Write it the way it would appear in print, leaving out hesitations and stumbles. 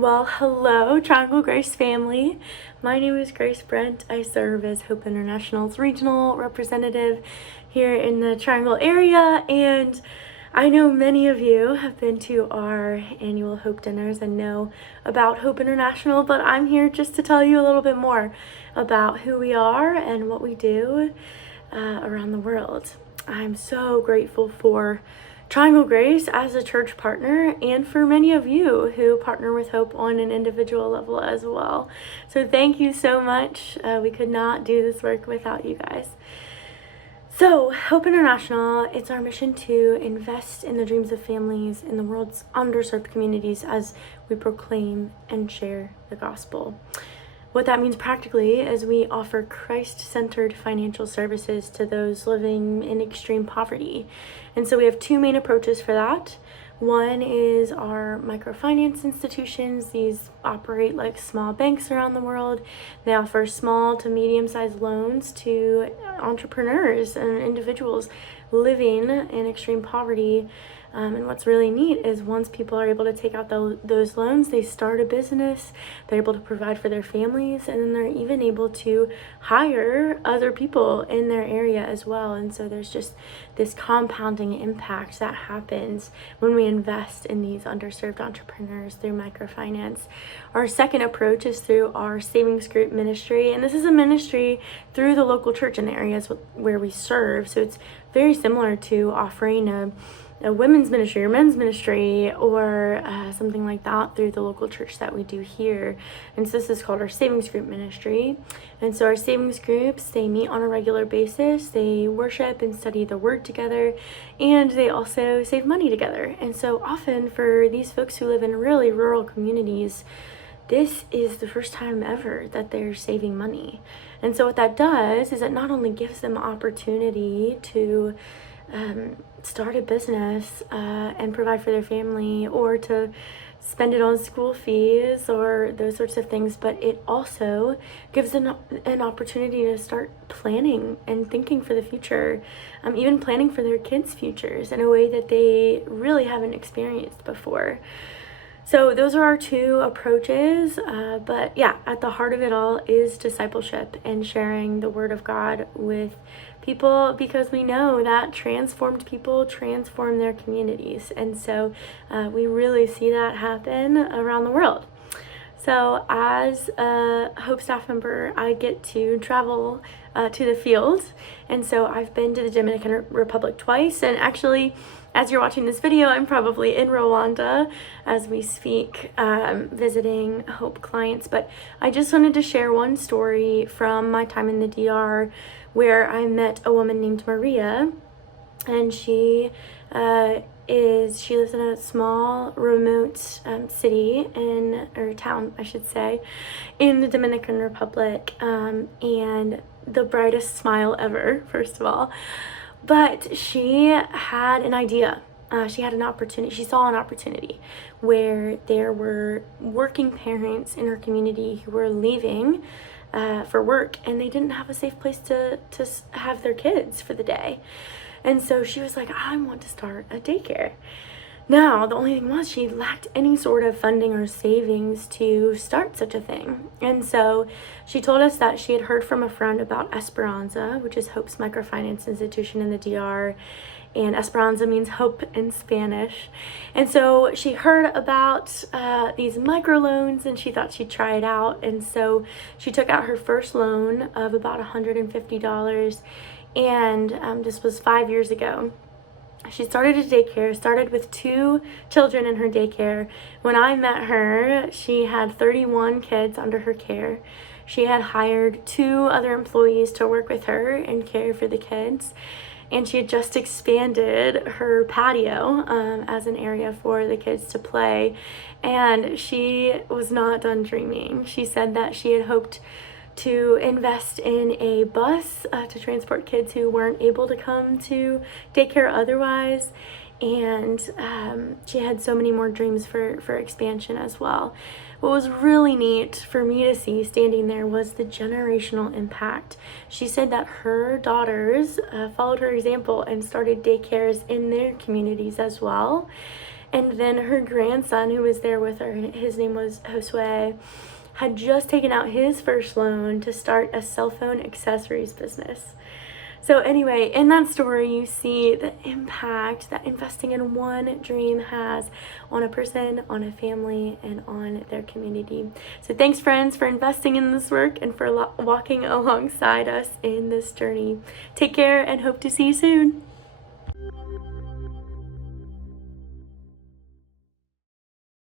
Well, hello, Triangle Grace family. My name is Grace Brent. I serve as Hope International's regional representative here in the Triangle area, and I know many of you have been to our annual Hope dinners and know about Hope International, but I'm here just to tell you a little bit more about who we are and what we do around the world. I'm so grateful for Triangle Grace as a church partner, and for many of you who partner with Hope on an individual level as well. So thank you so much. We could not do this work without you guys. So Hope International, it's our mission to invest in the dreams of families in the world's underserved communities as we proclaim and share the gospel. What that means practically is we offer Christ-centered financial services to those living in extreme poverty. And so we have two main approaches for that. One is our microfinance institutions. These operate like small banks around the world. They offer small to medium-sized loans to entrepreneurs and individuals living in extreme poverty. And what's really neat is once people are able to take out those loans, they start a business, they're able to provide for their families, and then they're even able to hire other people in their area as well. And so there's just this compounding impact that happens when we invest in these underserved entrepreneurs through microfinance. Our second approach is through our savings group ministry, and this is a ministry through the local church in the areas where we serve. So it's very similar to offering a women's ministry or men's ministry or something like that through the local church that we do here. And so this is called our savings group ministry. And so our savings groups, they meet on a regular basis, they worship and study the word together, and they also save money together. And so often for these folks who live in really rural communities, this is the first time ever that they're saving money. And so what that does is it not only gives them opportunity to start a business and provide for their family, or to spend it on school fees or those sorts of things, but it also gives them an opportunity to start planning and thinking for the future, even planning for their kids' futures in a way that they really haven't experienced before. So those are our two approaches, but yeah, at the heart of it all is discipleship and sharing the word of God with people, because we know that transformed people transform their communities. And so we really see that happen around the world. So as a Hope staff member, I get to travel to the field. And so I've been to the Dominican Republic twice, and actually, as you're watching this video, I'm probably in Rwanda as we speak, visiting Hope clients. But I just wanted to share one story from my time in the DR where I met a woman named Maria, and she lives in a small, remote city or town, I should say, in the Dominican Republic, and the brightest smile ever, first of all. But she had an idea. She had an opportunity. She saw an opportunity where there were working parents in her community who were leaving for work, and they didn't have a safe place to have their kids for the day. And so she was like, I want to start a daycare. Now, the only thing was she lacked any sort of funding or savings to start such a thing. And so she told us that she had heard from a friend about Esperanza, which is Hope's microfinance institution in the DR. And Esperanza means hope in Spanish. And so she heard about these microloans, and she thought she'd try it out. And so she took out her first loan of about $150. And this was 5 years ago. She started a daycare, started with 2 children in her daycare. When I met her, she had 31 kids under her care. She had hired 2 other employees to work with her and care for the kids. And she had just expanded her patio as an area for the kids to play. And she was not done dreaming. She said that she had hoped to invest in a bus to transport kids who weren't able to come to daycare otherwise. And she had so many more dreams for expansion as well. What was really neat for me to see standing there was the generational impact. She said that her daughters followed her example and started daycares in their communities as well. And then her grandson, who was there with her, his name was Josue, had just taken out his first loan to start a cell phone accessories business. So anyway, in that story, you see the impact that investing in one dream has on a person, on a family, and on their community. So thanks, friends, for investing in this work and for walking alongside us in this journey. Take care and hope to see you soon.